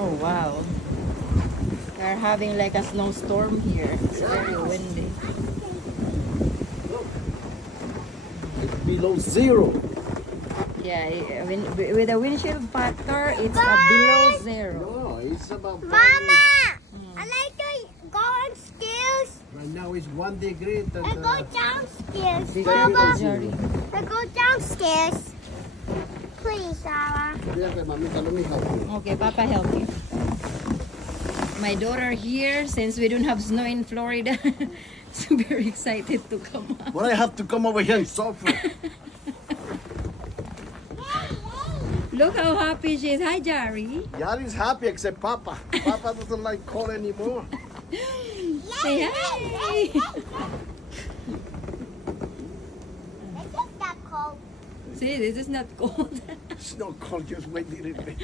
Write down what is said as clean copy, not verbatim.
Oh wow. We're having like a snowstorm here. It's very windy. It's below zero. Yeah, with a windshield factor, it's below zero. No, it's about Mama, I like to go upstairs. right now it's 1 degree. I go downstairs. Be Mama, careful, Jerry. I go downstairs. Please, Sarah. Okay, mamita, let me help you. Okay, Papa help you. My daughter here, since we don't have snow in Florida, so very excited to come out. But I have to come over here and suffer. Look how happy she is. Hi, Jerry. Yari's happy except Papa. Papa doesn't like cold anymore. Say hi. It's not that cold. See, this is not cold. It's not cold, just wait a little bit.